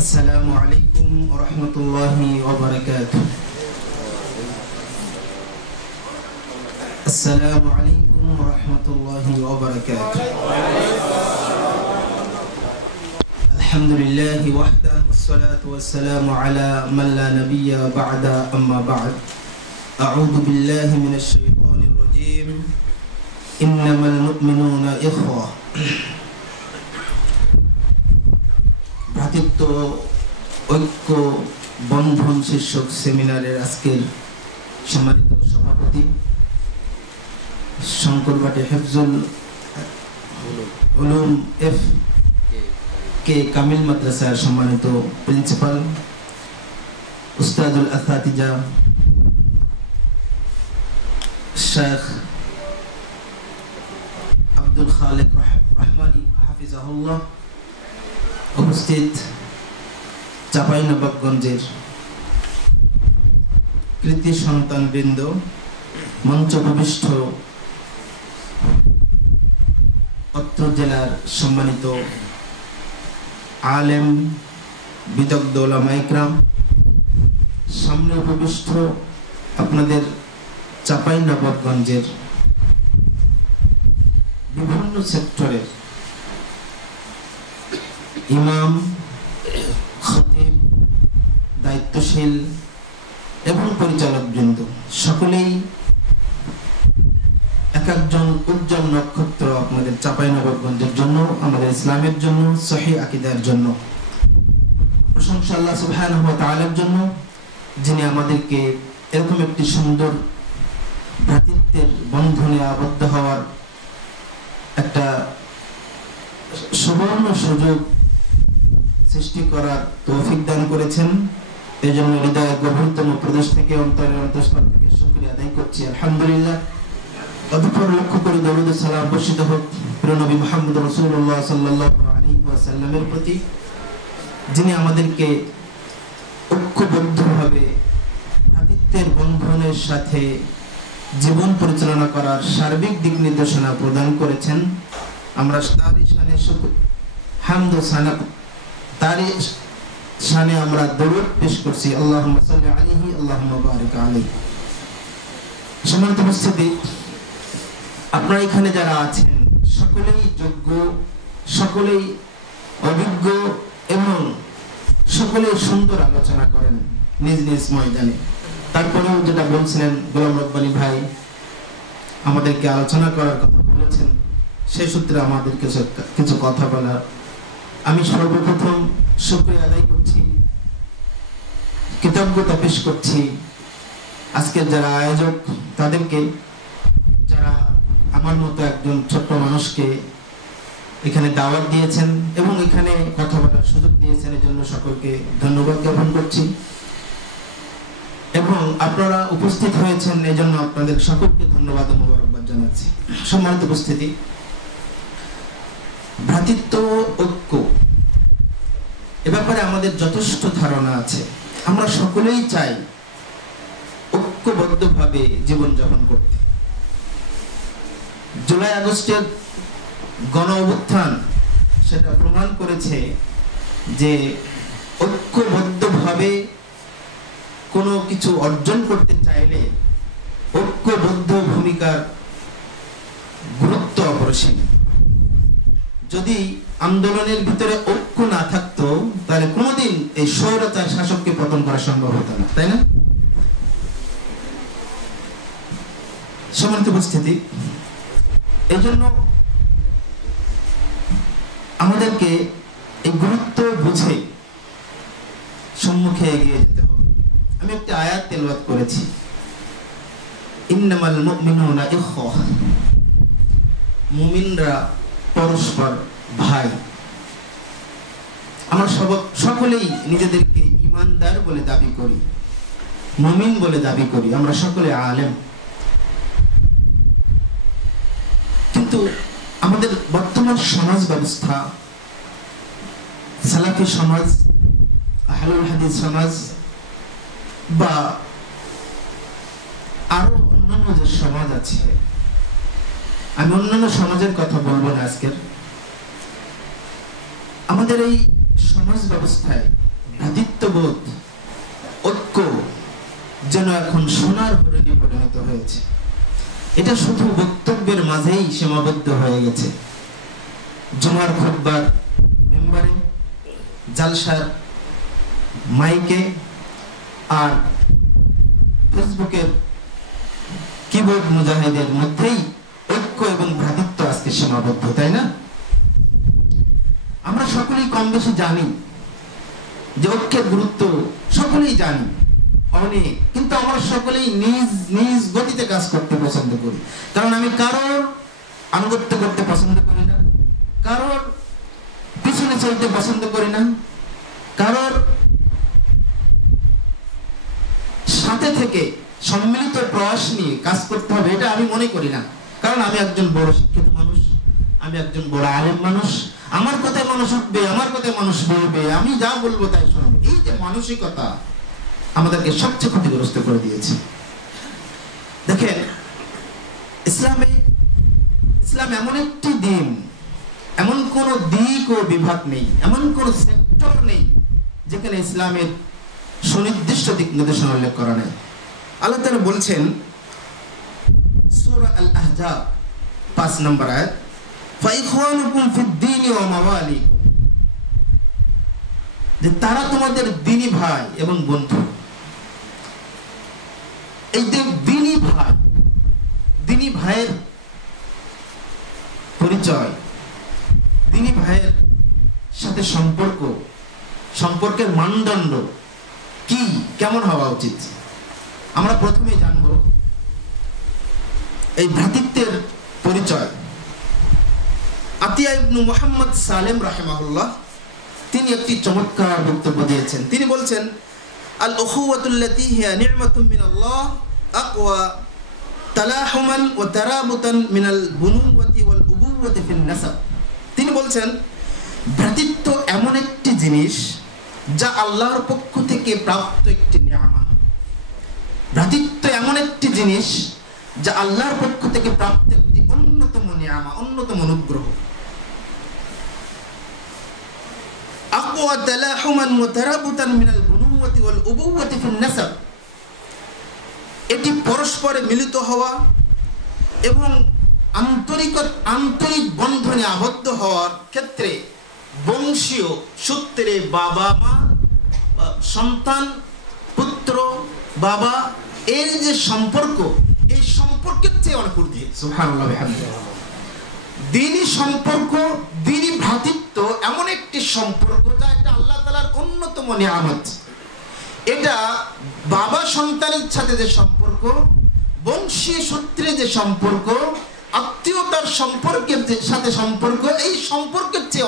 السلام عليكم ورحمة الله وبركاته. السلام عليكم ورحمة الله وبركاته. الحمد لله وحده والصلاة والسلام على من لا نبي بعد أما بعد. أعوذ بالله من الشيطان الرجيم. إنما المؤمنون إخوة. ভ্রাতৃত্ব ঐক্য বন্ধন শীর্ষক সেমিনারের আজকের সম্মানিত সভাপতি শঙ্করবাটি হেফজুল উলুম এফ কে কামিল মাদ্রাসার সম্মানিত প্রিন্সিপাল উস্তাদুল আসাতিজা শেখ আব্দুল খালেক রহমানী হাফিজাহুল্লাহ, উপস্থিত চাঁপাইনবাবগঞ্জের কৃতি সন্তান বৃন্দ, মঞ্চ উপবিষ্ট অত্র জেলার সম্মানিত আলেম বিদগ্ধ উলামা ইকরাম, সামনে উপবিষ্ট আপনাদের চাঁপাইনবাবগঞ্জের বিভিন্ন সেক্টরের ইমাম, খতিব, দায়িত্বশীল এবং পরিচালক বৃন্দ, সকলেই এক একজন উজ্জ্বল নক্ষত্র আপনাদের চাঁপাইনবাবগঞ্জের জন্য, আমাদের ইসলামের জন্য, সহিহ আকীদার জন্য। প্রশংসা আল্লাহ সুবহানাহু ওয়া তাআলার জন্য, যিনি আমাদেরকে এরকম একটি সুন্দর ভ্রাতৃত্বের বন্ধনে আবদ্ধ হওয়ার একটা সুবর্ণ সুযোগ সৃষ্টি করার তৌফিক দান করেছেন। এই জন্য হৃদয়ের গভীরতম প্রদেশ থেকে, অন্তরের অন্তঃস্থল থেকে শুকরিয়া আদায় করছি, আলহামদুলিল্লাহ। অতঃপর লক্ষ্য করে দরুদ ও সালাম বর্ষিত হোক প্রিয় নবী মুহাম্মদ রাসূলুল্লাহ সাল্লাল্লাহু আলাইহি ওয়াসাল্লামের প্রতি, যিনি আমাদেরকে ঐক্যবদ্ধভাবে ভ্রাতৃত্বের বন্ধনের সাথে জীবন পরিচালনা করার সার্বিক দিক নির্দেশনা প্রদান করেছেন। আমরা তারই শানে হামদ ও সানা, তারই শানে আমরা দরুদ পেশ করছি, আল্লাহুম্মা সাল্লি আলাইহি আল্লাহুম্মা বারিক আলাইহি। সম্মানিত উপস্থিতি, আপনারা এখানে যারা আছেন সকলেই যোগ্য, সকলেই অভিজ্ঞ এবং সকলেই সুন্দর আলোচনা করেন নিজ নিজ ময়দানে। তারপরেও যেটা বলছিলেন গোলাম রব্বানী ভাই, আমাদেরকে আলোচনা করার কথা বলেছেন, সেই সূত্রে আমাদের কিছু কথা বলার। আমি সর্বপ্রথম শুকরিয়া আদায় করছি, কৃতজ্ঞতা পেশ করছি আজকের যারা আয়োজক তাদেরকে, যারা আমার মতো একজন ছোট্ট মানুষকে এখানে দাওয়াত দিয়েছেন এবং এখানে কথা বলার সুযোগ দিয়েছেন, এর জন্য সকলকে ধন্যবাদ জ্ঞাপন করছি। এবং আপনারা উপস্থিত হয়েছেন, এই জন্য আপনাদের সকলকে ধন্যবাদ ও মোবারকবাদ জানাচ্ছি। সম্মানিত উপস্থিতি, ভ্রাতৃত্ব ঐক্য এ ব্যাপারে আমাদের যথেষ্ট ধারণা আছে। আমরা সকলেই চাই ঐক্যবদ্ধভাবে জীবনযাপন করতে। জুলাই আগস্টের গণ অভ্যুত্থান সেটা প্রমাণ করেছে যে ঐক্যবদ্ধভাবে কোনো কিছু অর্জন করতে চাইলে ঐক্যবদ্ধ ভূমিকার গুরুত্ব অপরিসীম। যদি আন্দোলনের ভিতরে ঐক্য না থাকতো তাহলে কোনোদিন এই স্বৈরাচার শাসককে পতন করা সম্ভব হতো না, তাই না? সম্মানিত উপস্থিতি, এই জন্য আমাদেরকে এই গুরুত্ব বুঝে সম্মুখে এগিয়ে যেতে হবে। আমি একটা আয়াত তেলাওয়াত করেছি, ইন্নামাল মুমিনুনা ইখওয়া, মুমিনরা পরস্পর ভাই। আমরা সকলেই নিজেদেরকে ঈমানদার বলে দাবি করি, মুমিন বলে দাবি করি, আমরা সকলে আলেম। কিন্তু আমাদের বর্তমান সমাজ ব্যবস্থা, সালাফি সমাজ, আহলুল হাদিস সমাজ বা আরো অন্যান্য যে সমাজ আছে, আমি অন্যান্য সমাজের কথা বলবো না আজকের, আমাদের এই সমাজ ব্যবস্থায় ভ্রাতৃত্ববোধ, ঐক্য যেন এখন সোনার হরিণে পরিণত হয়েছে। এটা শুধু বক্তব্যের মাঝেই সীমাবদ্ধ হয়ে গেছে। জুমার খুতবার মেম্বারে, জালসার মাইকে আর ফেসবুকের কিবোর্ড মুজাহিদের মধ্যেই ঐক্য এবং ভ্রাতৃত্ব আজকে সীমাবদ্ধ, তাই না? আমরা সকলেই কম বেশি জানি যে ঐক্যের গুরুত্ব, সকলেই জানি অনেক, কিন্তু আমরা সকলেই নিজ নিজ গতিতে কাজ করতে পছন্দ করি। কারণ আমি কারোর আনুগত্য করতে পছন্দ করি না, কারোর পিছনে চলতে পছন্দ করি না, কারোর সাথে থেকে সম্মিলিত প্রয়াস নিয়ে কাজ করতে হবে এটা আমি মনে করি না। কারণ আমি একজন বড় শিক্ষিত মানুষ, আমি একজন বড় আলেম মানুষ, আমার কথায় মানুষ উঠবে, আমার কথায় মানুষ বলবে, আমি যা বলবো তাই শুনবে। এই যে মানসিকতা আমাদেরকে সবচেয়ে ক্ষতিগ্রস্ত করে দিয়েছে। দেখেন, ইসলাম এমন একটি দিন, এমন কোন দিক ও বিভাগ নেই, এমন কোন সেক্টর নেই যেখানে ইসলামের সুনির্দিষ্ট দিক নির্দেশনা উল্লেখ করা নেই। আল্লাহ তাআলা বলছেন সূরা আল-আহজাব 5 নম্বর আয়াত, ফাইখওয়ানুকুম ফিদ-দীনি ওয়া মাওয়ালিকুম, যে তারা তোমাদের দ্বীনি ভাই এবং বন্ধু। এই যে দ্বীনি ভাই, দ্বীনি ভাইয়ের পরিচয়, দ্বীনি ভাইয়ের সাথে সম্পর্কের মানদণ্ড কি, কেমন হওয়া উচিত, আমরা প্রথমেই জানব এই ভ্রাতৃত্বের পরিচয়। আতিয়া ইবনু মুহাম্মদ সালেম রাহিমাহুল্লাহ তিনি একটি চমৎকার বক্তব্য দিয়েছেন। তিনি বলছেন, আল উখুওয়াতুল্লাতী হিয়া নি'মাতুম মিনাল্লাহ আকওয়া তালাহুমান ওয়া তারাবুতান মিনাল বুনুওয়াতি ওয়াল উবুওয়াতি ফিন নাসাব। তিনি বলছেন, ভ্রাতৃত্ব এমন একটি জিনিস যা আল্লাহর পক্ষ থেকে প্রাপ্ত একটি নিয়ামত। ভ্রাতৃত্ব এমন একটি জিনিস যা আল্লাহর পক্ষ থেকে প্রাপ্ত একটি অন্যতম নিয়ামত, অন্যতম অনুগ্রহ। আকওয়া তালাহুমান ওয়া তারাবুতান মিনাল বুনুওয়াতি ওয়াল উবুওয়াতি ফিন নাসাব, এটি পরস্পরে মিলিত হওয়া এবং আন্তরিক বন্ধনে আবদ্ধ হওয়ার ক্ষেত্রে বংশীয় সূত্রে বাবা মা, সন্তান, পুত্র, বাবা, এর যে সম্পর্ক, এই সম্পর্কের চেয়ে অনেক ঊর্ধ্বে। সুবহানাল্লাহ ওয়া বিহামদিহি। দ্বীনি সম্পর্ক, দ্বীনি ভ্রাতৃত্ব এমন একটি সম্পর্ক যা এটা আল্লাহ তাআলার অন্যতম নিয়ামত। এটা বাবা সন্তানের সাথে যে সম্পর্ক, বংশীয় সূত্রে যে সম্পর্ক, আত্মীয়তার সম্পর্কের সাথে সম্পর্ক, এই সম্পর্কের চেয়ে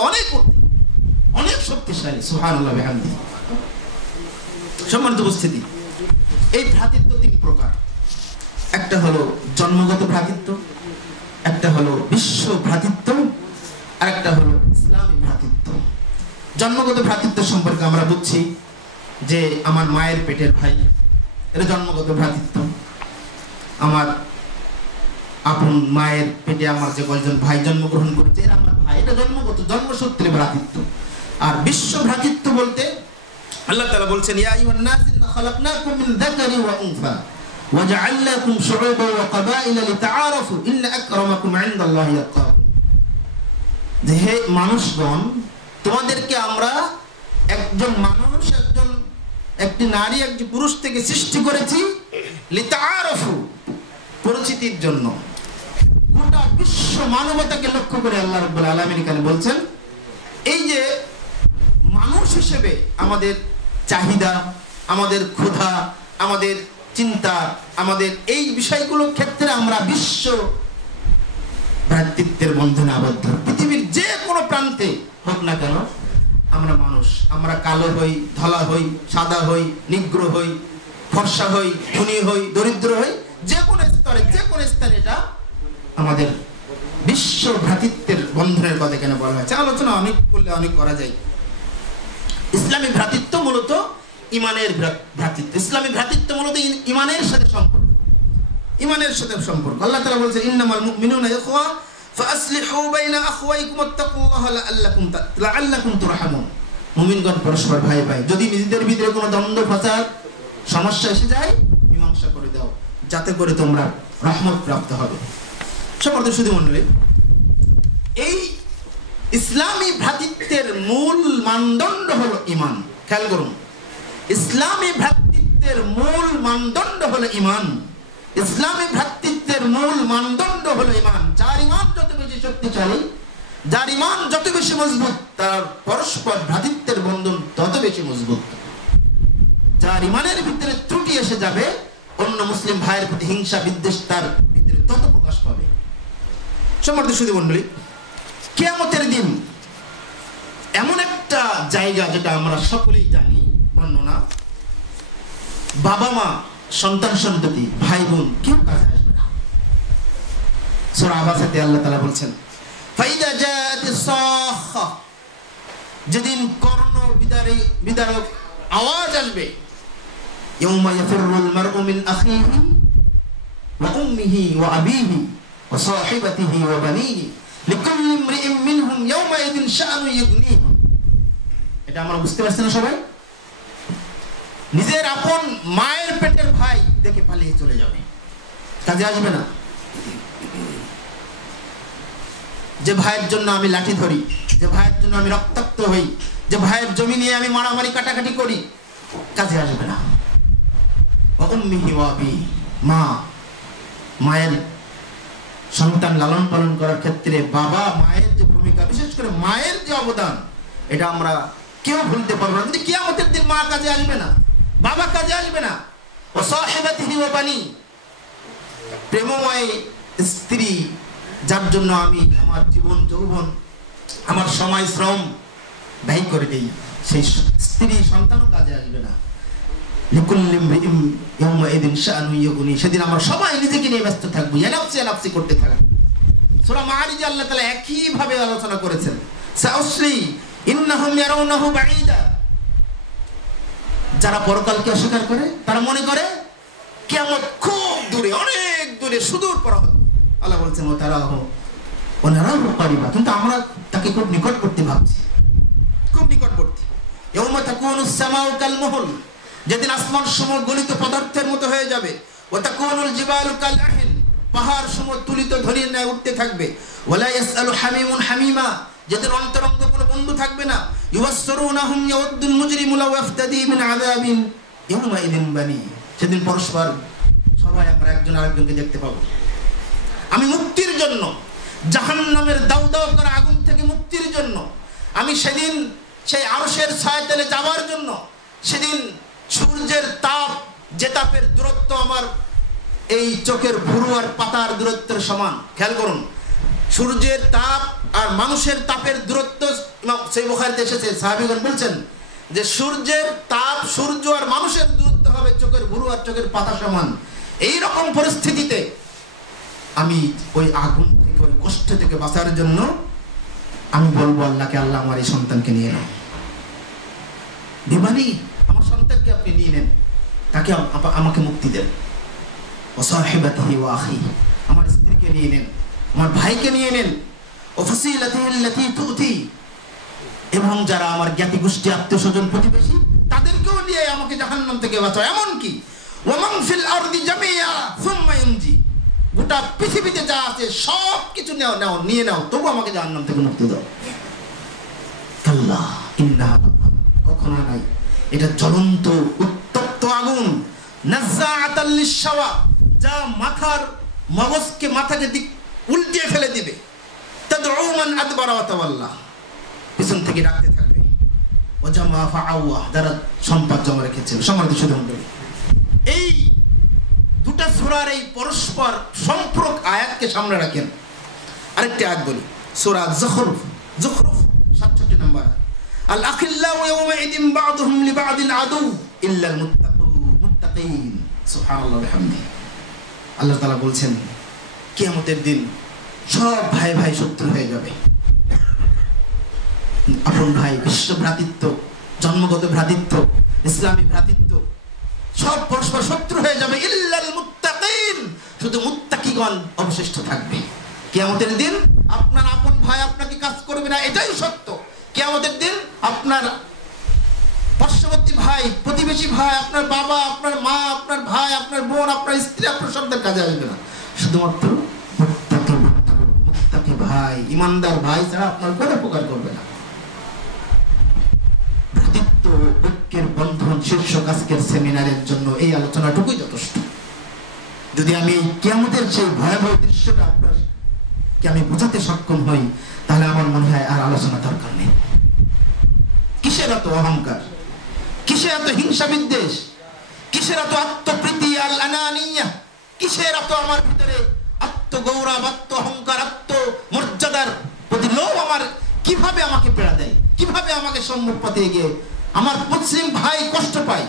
অনেক শক্তিশালী। সুবহানাল্লাহ ওয়া বিহামদিহি। সম্মানিত উপস্থিতি, এই ভ্রাতৃত্ব তিন প্রকার। একটা হলো জন্মগত ভ্রাতৃত্ব, একটা হলো বিশ্ব ভ্রাতৃত্ব, আর একটা হলো ইসলামী ভ্রাতৃত্ব। জন্মগত ভ্রাতৃত্ব সম্পর্কে আমরা বুঝছি যে আমার মায়ের পেটের ভাই, এটা জন্মগত ভ্রাতৃত্ব। আমার আপন মায়ের পেটে আমার যে কয়েকজন ভাই জন্মগ্রহণ করেছে, এরা আমার ভাই, এটা জন্মগত, জন্মসূত্রে ভ্রাতৃত্ব। আর বিশ্ব ভ্রাতৃত্ব বলতে আল্লাহ তাআলা বলছেন, ইয়া আইয়ুহান নাস ইন্না খালাকনাকুম মিন যাকারি ওয়া উনসা ওয়া জাআলনাকুম শুউবান ওয়া ক্বাবাইলা লিতাআরাফু ইন্না আকরামাকুম ইনদাল্লাহি আতকাকুম। যে হে মানুষগণ, তোমাদেরকে আমরা একজন মানুষ, একটি নারী, একটি পুরুষ থেকে সৃষ্টি করেছি লিতাআরাফু, পরিচিতির জন্য। গোটা বিশ্ব মানবতাকে লক্ষ্য করে আল্লাহ রাব্বুল আলামিন এখানে বলছেন, এই যে মানুষ হিসেবে আমাদের চাহিদা, আমাদের ক্ষুধা, আমাদের চিন্তা, আমাদের এই বিষয়গুলোর ক্ষেত্রে আমরা বিশ্ব ভ্রাতৃত্বের বন্ধনে আবদ্ধ। পৃথিবীর যে কোনো প্রান্তে হোক না কেন, আমরা মানুষ। আমরা কালো হই, ধলা হই, সাদা হই, নিগ্র হই, ফর্সা হই, ধনী হই, দরিদ্র হই, যে কোনো স্তরে, যে কোনো স্থানে এটা আমাদের বিশ্ব ভ্রাতৃত্বের বন্ধনের কথা কেন বলা হয়েছে। আলোচনা অনেক করলে অনেক করা যায়। ইসলামী ভ্রাতৃত্ব মূলত ইমানের ভ্রাতৃত্ব। ইসলামী ভ্রাতৃত্ব মূলত ইমানের সাথে সম্পর্ক, ইমানের সাথে সম্পর্ক। আল্লাহ তাআলা বলেছেন, ইন্নামাল মুমিনুনা ইখওয়া ফাআসলিহু বাইনা আখওয়াইকুম ওয়াত্তাকুল্লাহা লাআল্লাকুম তুরহামুন। মুমিনগণ পরস্পর ভাই ভাই। যদি নিজেদের ভিতরে কোনো দ্বন্দ্ব ফাসাদ সমস্যা এসে যায়, মীমাংসা করে দাও, যাতে করে তোমরা রহমত প্রাপ্ত হবে। সম্মানিত সুধী মণ্ডলী, এই ইসলামী ভ্রাতৃত্বের মূল মানদণ্ড হলো ঈমান। খেয়াল করুন, ইসলামী ভ্রাতৃত্বের মূল মানদণ্ড হলো ঈমান। ইসলামী ভ্রাতৃত্বের মূল মানদণ্ড হলো ঈমান। যার ঈমান যত বেশি শক্তিশালী, যার ঈমান যত বেশি মজবুত, তার পরস্পর ভ্রাতৃত্বের বন্ধন তত বেশি মজবুত। যার ঈমানের ভিতরে ত্রুটি এসে যাবে, অন্য মুসলিম ভাইয়ের প্রতি হিংসা বিদ্বেষ তার ভিতরে তত প্রকাশ পাবে। সম্মানিত সুধী মণ্ডলী, কিয়ামতের দিন এমন একটা জায়গা যেটা আমরা সকলেই জানি, বর্ণনা, বাবা মা, সন্তান সন্ততি, ভাই বোন কেউ কাজে আসবে না। সূরা আবাসাতে আল্লাহ তাআলা বলছেন, ফাইদা জাআতিস সাখা, যেদিন কর্ণ বিদারক আওয়াজ আসবে, ইয়াউমা ইয়াফিরুল মারউ মিন আখিহি ওয়া উম্মিহি ওয়া আবিহি ওয়া সাহিবাতিহি ওয়া বানিহি লিকুল্লি ইমরিইন মিনহুম ইয়াউমাইযিন শাআনু ইগনিহি। এটা আমরা বুঝতে পারছি না সবাই? নিজের আপন মায়ের পেটের ভাই দেখে পালিয়ে চলে যাবে, কাজে আসবে না। যে ভাইয়ের জন্য আমি লাঠি ধরি, যে ভাইয়ের জন্য আমি রক্তাক্ত হই, যে ভাইয়ের জমি নিয়ে আমি মারামারি কাটাকাটি করি, কাজে আসবে না। মা, মায়ের সন্তান লালন পালন করার ক্ষেত্রে বাবা মায়ের যে ভূমিকা, বিশেষ করে মায়ের যে অবদান, এটা আমরা কেউ ভুলতে পারবো না। কিন্তু কিয়ামতের দিন মা কাজে আসবে না, বাবা কাজে আসবে না। ও সাহিবাতিহি ওয়া বানি, প্রেমময় স্ত্রী যার জন্য আমি আমার জীবন যৌবন, আমার সময় শ্রম ব্যয় করে দেই, সেই স্ত্রী সন্তানও কাজে আসবে না। লিকুল্লি ইমরিইন ইয়াউমাইযিন শাআনু ইগনি, সেদিন আমরা সবাই নিজেকে নিয়ে ব্যস্ত থাকবো, নাফসি করতে থাকবো। সূরা মাআরিজে আল্লাহ তাআলা একই ভাবে আলোচনা করেছেন, সাউসলি ইন্নাহুম ইয়ারাউনাহু বাঈদা। যারা পরকালকে অস্বীকার করে, তারা মনে করে কিয়ামত খুব দূরে, অনেক দূরে, সুদূর পরকাল। আল্লাহ বলছেন, ও তারাহু ওয়া নারাহু কারিবা, কিন্তু আমরা তাকে খুব নিকটবর্তী ভাবছি, খুব নিকটবর্তী। ইয়াউমা তাকুনুস সামাউ কাল মুহল, যেদিন আসমান সমূহ গলিত পদার্থের মতো হয়ে যাবে। ওয়া তাকুনুল জিবালু কাল আহিন, পাহাড় সমূহ তুলিত ধনির ন্যায় উঠতে থাকবে। ওয়ালা ইয়াসআলু হামিমুন হামিমা, যেদিন অন্তরঙ্গ কোনো বন্ধু থাকবে না। ইউবাসসিরুনাহুম ইয়াউদ্দুল মুজরিমু লাউ ইফতাদি মিন আযাবিন ইয়াউমাইযিন বানি, সেদিন পরস্পর সবাই আমরা একজন আরেকজনকে দেখতে পাবো। আমি মুক্তির জন্য, জাহান্নামের দাউ দাউ করা আগুন থেকে মুক্তির জন্য, আমি সেদিন সেই আরশের ছায়াতলে যাওয়ার জন্য, সেদিন সূর্যের তাপ, যে তাপের দূরত্ব আমার এই চোখের ভুরু আর পাতার দূরত্বের সমান। খেয়াল করুন, সূর্যের তাপ আর মানুষের তাপের দূরত্ব, সেই বুখারীতে এসেছে, সাহাবীগণ বলছেন যে সূর্যের তাপ, সূর্য আর মানুষের দূরত্ব হবে চোখের ভুরু আর চোখের পাতা সমান। এই রকম পরিস্থিতিতে আমি ওই আগুন থেকে, ওই কষ্ট থেকে বাঁচার জন্য আমি বলবো আল্লাহকে, আল্লাহ আমার এই সন্তানকে নিয়ে নেন, দিবানি আমার সন্তানকে আপনি নিয়ে নেন, তাকে আমাকে মুক্তি দেন। ওয়া সাহিবাতিহি ওয়া আখি, আমার স্ত্রীকে নিয়ে নেন, আমার ভাইকে নিয়ে নেন। ওয়া ফাসিলাতিহি আল্লাতী তুতি, এবং যারা আমার জ্ঞাতি গোষ্ঠী, আত্মীয় স্বজন, প্রতিবেশী, তাদেরকেও নিয়ে আমাকে জাহান্নাম থেকে বাঁচাও। এমনকি ওয়া মান ফিল আরদি জামিয়া সুম্মা ইনজি, গোটা পৃথিবীতে যা আছে সব কিছু নিয়ে নাও, তবু আমাকে জাহান্নাম থেকে মুক্তি দাও। আল্লাহ ইন্নাহা, কখনো নাই, এটা জ্বলন্ত উত্তপ্ত আগুন, নাযাআতাল লিশাওয়া, যা মাথাকে দিক উল্টিয়ে ফেলে দিবে। তাদউ মান আদবারা ওয়া তাওয়াল্লা, পিছন থেকে ডাকতে থাকবে। ওয়া জামা ফাআওয়া, যারা সম্পদ জমা রেখেছিল। সম্মানিত সুধী মণ্ডলী, এই দুটা সূরার এই পরস্পর সম্পর্ক আয়াতকে সামনে রাখেন। আরেকটি আয়াত বলি, সূরা যুখরুফ 67 নম্বর, আল আখিল্লাউ ইয়াওমাইদিন বা'দুহুম লিবা'দিন আদু ইল্লাল মুত্তাকিন। সুবহানাল্লাহ ওয়া বিহামদিহি। আল্লাহ তাআলা বলছেন, কিয়ামতের দিন সব ভাই ভাই শত্রু হয়ে যাবে। আপন ভাই, বিশ্ব ভ্রাতৃত্ব, জন্মগত ভ্রাতৃত্ব, ইসলামী ভ্রাতৃত্ব, সব পরস্পর শত্রু হয়ে যাবে। ইল্লাল মুত্তাকিন, শুধু মুত্তাকিগণ অবশিষ্ট থাকবে। কিয়ামতের দিন আপনার আপন ভাই আপনাকে কাজ করবে না, এটাই সত্য। কিয়ামতের দিন আপনার পার্শ্ববর্তী ভাই, প্রতিবেশী ভাই, আপনার বাবা, আপনার মা, আপনার ভাই, আপনার বোন, আপনার স্ত্রী, আপনার সন্তান কাজে আসবে না। শুধুমাত্র মুত্তাকি বন্ধু, মুত্তাকি ভাই, ইমানদার ভাই ছাড়া আপনার কোনো উপকার করবে না। ভ্রাতৃত্ব ঐক্যের বন্ধন শীর্ষক আজকের সেমিনারের জন্য এই আলোচনাটুকুই যথেষ্ট। যদি আমি কিয়ামতের সেই ভয়াবহ দৃশ্যটা আপনাকে আমি বোঝাতে সক্ষম হই, তাহলে আমার মনে হয় আর আলোচনা দরকার নেই। কিসের এত অহংকার, কিসের এত হিংসা বিদ্বেষ, কিসের এত আত্মপ্রীতি আল আনানিয়া, কিসের এত আমার ভিতরে আত্মগৌরব, আত্ম অহংকার, আত্মমর্যাদার প্রতি লোভ আমার কিভাবে আমাকে পীড়া দেয়, কিভাবে আমাকে সম্মুখ পথে এগিয়ে আমার মুসলিম ভাই কষ্ট পায়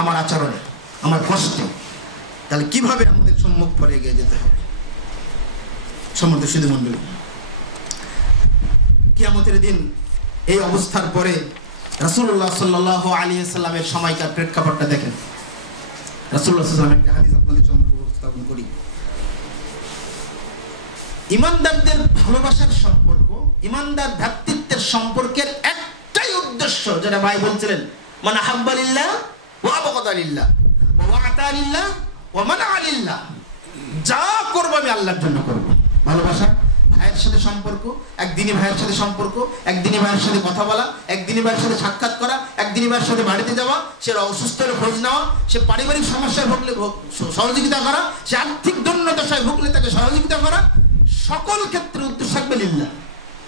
আমার আচরণে, আমার কষ্টে, তাহলে কিভাবে আমাদের সম্মুখ পথে এগিয়ে যেতে হবে। সম্মানিত সুধী মণ্ডলী, কিয়ামতের দিন এই অবস্থার পরে রাসূলুল্লাহ সাল্লাল্লাহু আলাইহি সাল্লামের সময়কার প্রেক্ষাপটটা দেখেন। রাসূলুল্লাহ সাল্লাল্লাহু আলাইহি সাল্লামের একটা হাদিস আপনাদের সম্মুখে উপস্থাপন করি। ইমানদারদের ভালোবাসার সম্পর্ক, ইমানদার ভ্রাতৃত্বের সম্পর্কের একটাই উদ্দেশ্য, যেটা ভাই বলছিলেন, মান আহাব্বা লিল্লাহ ওয়া আবগাদা লিল্লাহ ওয়া আতা লিল্লাহ ওয়া মানা লিল্লাহ। যা করব আমি আল্লাহর জন্য করব। ভালোবাসা, ভাইয়ের সাথে সম্পর্ক, একদিনই ভাইয়ের সাথে সম্পর্ক, একদিনই ভাইয়ের সাথে কথা বলা, একদিনই ভাইয়ের সাথে সাক্ষাৎ করা, একদিনই ভাইয়ের সাথে বাড়িতে যাওয়া, সে অসুস্থ হলে খোঁজ নেওয়া, সে পারিবারিক সমস্যায় ভুগলে সহযোগিতা করা, সে আর্থিক দৈন্যদশায় ভুগলে তাকে সহযোগিতা করা, সকল ক্ষেত্রে উদ্দেশ্য থাকবে লিল্লাহ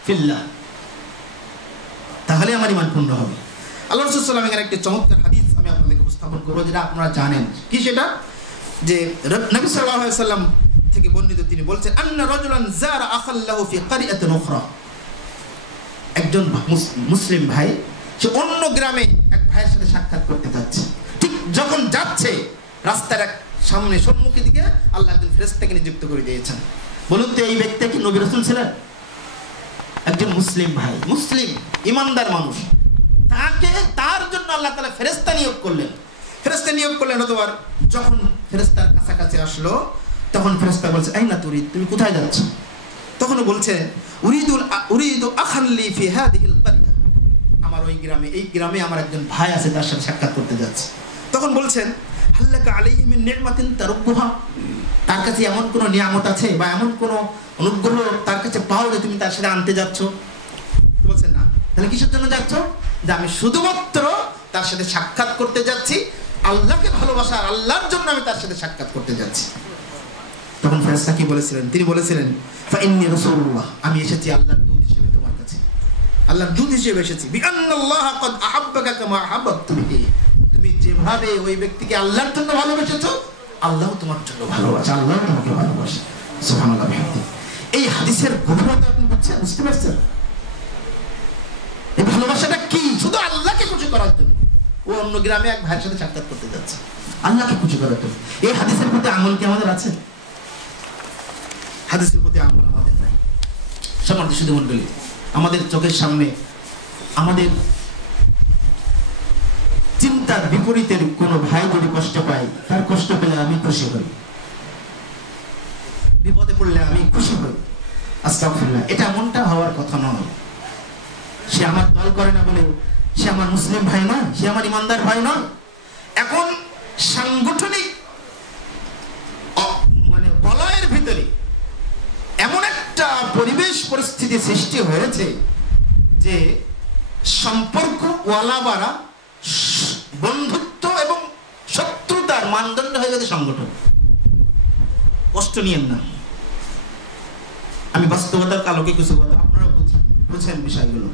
ফিল্লাহ। তাহলে আমার ঈমান পূর্ণ হবে। আল্লাহ রাসূল সাল্লাল্লাহু আলাইহি ওয়াসাল্লাম একটি চমৎকার হাদিস আমি আপনাদেরকে উপস্থাপন করব, যেটা আপনারা জানেন। কি সেটা? যে নবী সাল্লাল্লাহু আলাইহি ওয়াসাল্লাম থেকে বর্ণিত, তিনি বলছেন, আন্না রাজুলান যারা আখাল্লাহু ফি ক্বারিয়াতিন উখরা। একজন মুসলিম ভাই সে অন্য গ্রামে এক ভাইয়ের সাথে সাক্ষাৎ করতে যাচ্ছে। ঠিক যখন যাচ্ছে, রাস্তার এক সামনে সম্মুখের দিকে আল্লাহ একজন ফেরেশতাকে নিযুক্ত করে দিয়েছেন। বলুন তো, এই ব্যক্তি কি নবী রাসূল ছিলেন? একজন মুসলিম ভাই, মুসলিম ইমানদার মানুষ, তাকে তার জন্য আল্লাহ তাআলা ফেরেশতা নিয়োগ করলেন। ফেরেশতা নিয়োগ করলেন, অতঃপর যখন ফেরেশতার কাছাকাছি আসলো, তখন ফেরেশতা বলছে, আইনা তুরিদ, তুমি কোথায় যাচ্ছ? তখন বলছে, উরিদু আখাল্লি ফি হাদিহিল ক্বারিয়া, আমার ওই গ্রামে, এই গ্রামে আমার একজন ভাই আছে, তার সাথে সাক্ষাৎ করতে যাচ্ছে। তখন বলছেন, হাল্লাকা আলাইহি মিন নি'মাতিন তারুবুহা, তার কাছে এমন কোনো নিয়ামত আছে বা এমন কোনো অনুগ্রহ তার কাছে পাও যে তুমি তার সাথে আনতে যাচ্ছ? বলছেন না। তাহলে কিসের জন্য যাচ্ছ? যে আমি শুধুমাত্র তার সাথে সাক্ষাৎ করতে যাচ্ছি, আল্লাহকে ভালোবাসা, আল্লাহর জন্য আমি তার সাথে সাক্ষাৎ করতে যাচ্ছি। তখন ফেরেশতা কি বলেছিলেন? তিনি বলেছিলেন, ফাইন্নী রাসূলুল্লাহ, আমি এসেছি আল্লাহর দূত হিসেবে তোমার কাছে, আল্লাহর দূত হিসেবে এসেছি। বিআন্নাল্লাহ ক্বাদ আহাব্বাকা কামা আহাব্বাতু বিহি, তুমি যেভাবে ওই ব্যক্তিকে আল্লাহর জন্য ভালোবেসেছো, আল্লাহও তোমার জন্য ভালোবাসে, আল্লাহ তোমাকে ভালোবাসে। সুবহানাল্লাহ। এই হাদিসের গভীরতা আপনি বুঝতে পারছেন? এই ভালোবাসাটা কি? শুধু আল্লাহকে খুশি করার জন্য ও অন্য গ্রামে এক ভাইয়ের সাথে সাক্ষাৎ করতে যাচ্ছে, আল্লাহকে খুশি করার জন্য। এই হাদিসের প্রতি আমল কি আমাদের আছে? হাদিসের প্রতি আমল আমাদের নাই। সম্মানিত সুধী মণ্ডলী, আমাদের চোখের সামনে আমাদের চিন্তার বিপরীতের কোনো ভাই যদি কষ্ট পায়, তার কষ্ট পেলে আমি খুশি হই, বিপদে পড়লে আমি খুশি হই। আস্তাগফিরুল্লাহ। এটা এমনটা হওয়ার কথা নয়। সে আমার দল করে না বলে সে আমার মুসলিম ভাই নয়, সে আমার ইমানদার ভাই নয়। এখন সাংগঠনিক মানে বলয়ের ভিতরে এমন একটা পরিবেশ পরিস্থিতি সৃষ্টি হয়েছে যে সম্পর্ক ওয়ালাবারা, বন্ধুত্ব এবং শত্রুতার মানদণ্ড হয়ে গেছে সংগঠন। কষ্ট নিয়েন না, আমি বাস্তবতার আলোকে কিছু কথা, আপনারা বুঝছেন বিষয়গুলো।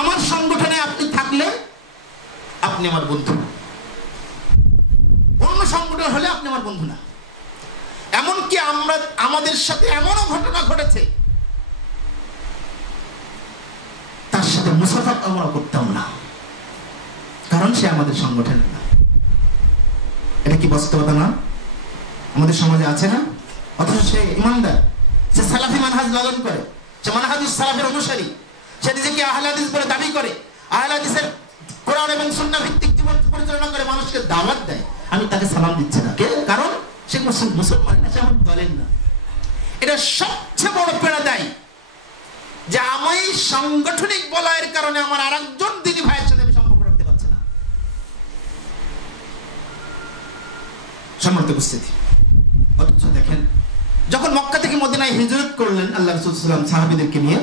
আমার সংগঠনে আপনি থাকলে আপনি আমার বন্ধু, অন্য সংগঠন হলে আপনি আমার বন্ধু না। এমনকি আমাদের সাথে এমনও ঘটনা ঘটেছে, তার সাথে মুসাফা আমরা করতাম না, কারণ সে আমাদের সংগঠনের না। এটা কি বাস্তবতা না? আমাদের সমাজে আছে না? অথচ সে ইমানদার, সে সালাফি মানহাজ লালন করে, সে মানহাজুস সালাফের অনুসারী, সে নিজেকে আহলে হাদিস বলে দাবি করে, আহলে হাদিসের কোরআন এবং সুন্নাহ ভিত্তিক জীবন পরিচালনা করে, মানুষকে দাওয়াত দেয়। আমি তাকে সালাম দিচ্ছি না, কারণ সে মুসলমান না, সে আমার দলের না। এটা সবচেয়ে বড় পীড়া দেয় যে আমি সাংগঠনিক বলয়ের কারণে আমার আরেকজন দিনী ভাইয়ের সাথে সম্মানিত উপস্থিতি, অথচ দেখেন যখন মক্কা থেকে মদিনায় হিজরত করলেন আল্লাহ রাসূল সাল্লাল্লাহু আলাইহি ওয়াসাল্লাম সাহাবীদেরকে নিয়ে,